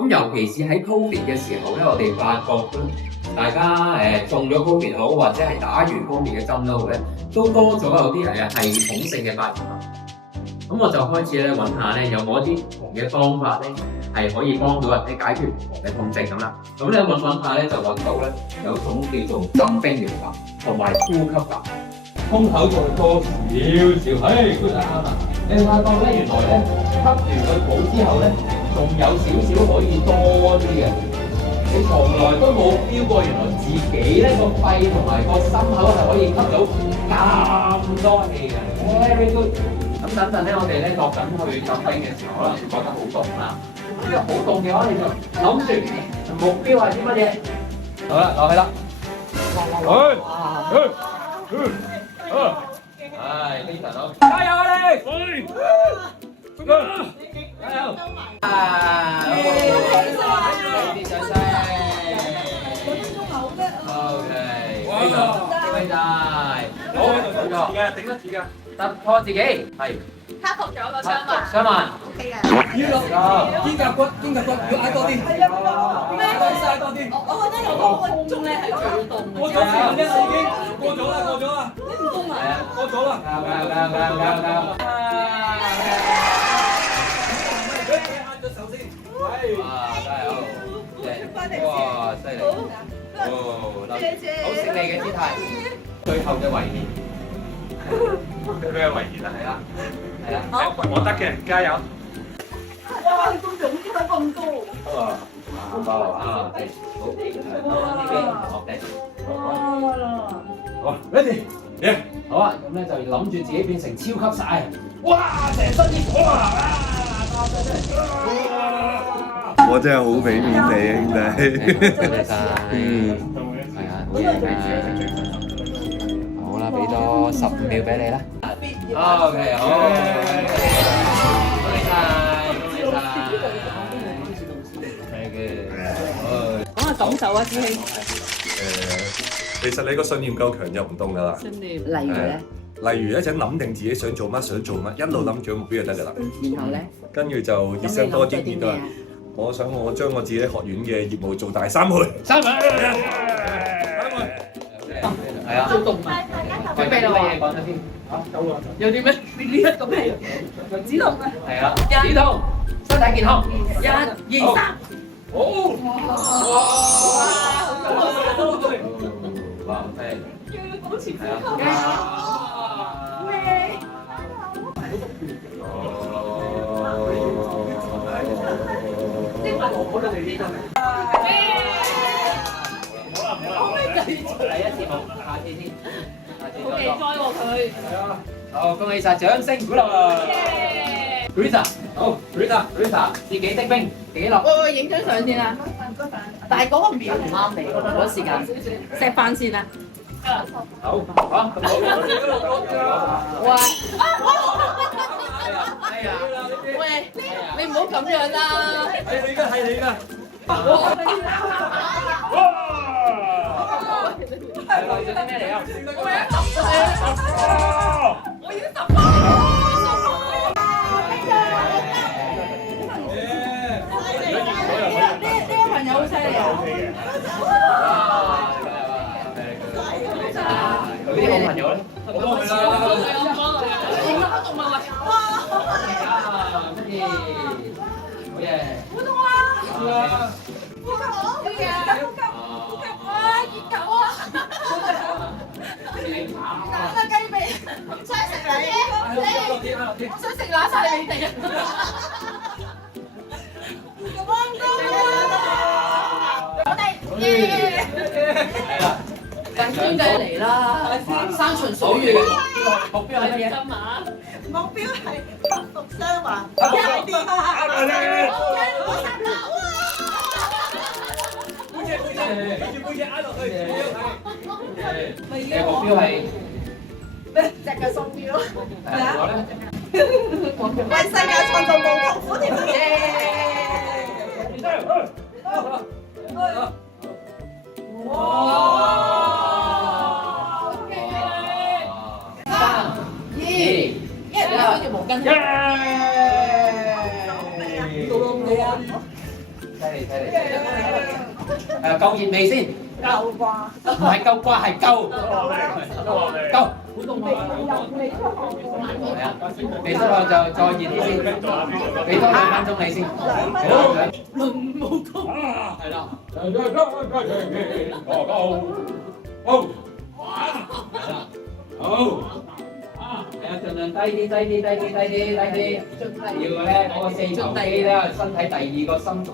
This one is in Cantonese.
咁尤其是喺 Covid 嘅時候咧，我哋發覺大家中咗 Covid 好，或者係打完 Covid 嘅針都好咧，都多咗有啲系統性嘅發炎。咁我就開始咧揾下咧有冇一啲唔同嘅方法咧係可以幫到人哋解決唔同嘅痛症咁啦。咁咧揾下咧就揾到咧有種叫做浸冰療法同埋呼吸法。胸口做多少少，good 啊！你發覺咧原來咧吸完個肚之後咧，仲有少少可以多啲嘅。你從來都冇 feel 過，原來自己咧個肺同埋個心口係可以吸到咁多氣嘅。Very good。咁等陣咧，我哋咧落緊去浸冰嘅時候，可能覺得好凍啦。因為好凍嘅話，你就諗住目標係啲乜嘢？好啦，落去啦。非常好，加油啊你！加油！啲掌聲。OK， 非常好，冇錯，頂得住㗎，突破自己，係。克服咗個傷患。傷患。 OK 嘅。肩胛骨要嗌多啲。係啊。咩？嗌多啲。我覺得有個鐘咧係最凍嘅。過咗時間啦，已經過咗啦。你唔凍啊？過咗啦。夠。握咗手先。哇！加油！哇！犀利！好勝利嘅姿態。最後嘅遺言。咩遺言啊？係啦。我得嘅，加油！哇！都仲知得咁多。好，好 ，ready， 好啊，咁咧就諗住自己變成超級晒，哇！成身熱火啊！我真係好俾面你兄弟。多謝晒，係啊，好嘢好啦，俾多15秒俾你啦。OK， 好，多謝晒。講下感受啊，師兄。其實你個信念夠強就唔凍噶啦。信念。例如咧？例如一陣諗定自己想做乜，一路諗住個目標就得噶啦。然後咧？跟住就熱身多啲，見到我想我將我自己學院嘅業務做大3倍。3倍。係啊。做動物。準備啦喎。講咗先。有啲咩？呢一個咩？止痛啊。係啦。止痛，身體健康。1、2、3。好。哇！哇！要保持呼吸。嚟一次好，下次先，好期待喎佢。係啊，好，恭喜晒，掌聲鼓勵。Rita， 好 ，Rita， 自己的冰，自己落。喂，影張相先啦。但係嗰個秒唔啱你，嗰個時間。錫翻先啦。好，好。喂。喂，你唔好咁樣啦。係你㗎，係你㗎。係為咗啲咩嚟啊？我已經10個。呢個朋友好犀利啊！呢個朋友咧，影得動物啊！好嘢！好痛啊！呼吸好嘅，呼吸啊！熱狗啊！打個雞髀，想食你，我想食乸晒你哋啊！咁我哋係啦，跟經濟嚟啦，山長水遠，目標係乜嘢？目標係克服傷患。背脊挨落去，你嘅目標係隻腳鬆啲咯。我咧？為世界創造無痛苦甜3、2、1，攞條毛巾。誒夠熱未先？夠啩？唔係夠掛，係夠。夠。未出汗喎。係啊，未出汗就再熱啲先，俾多2分鐘你先。輪舞曲。係啦。係啊，盡量低啲，要咧嗰個4頭肌咧，身體第2個心臟。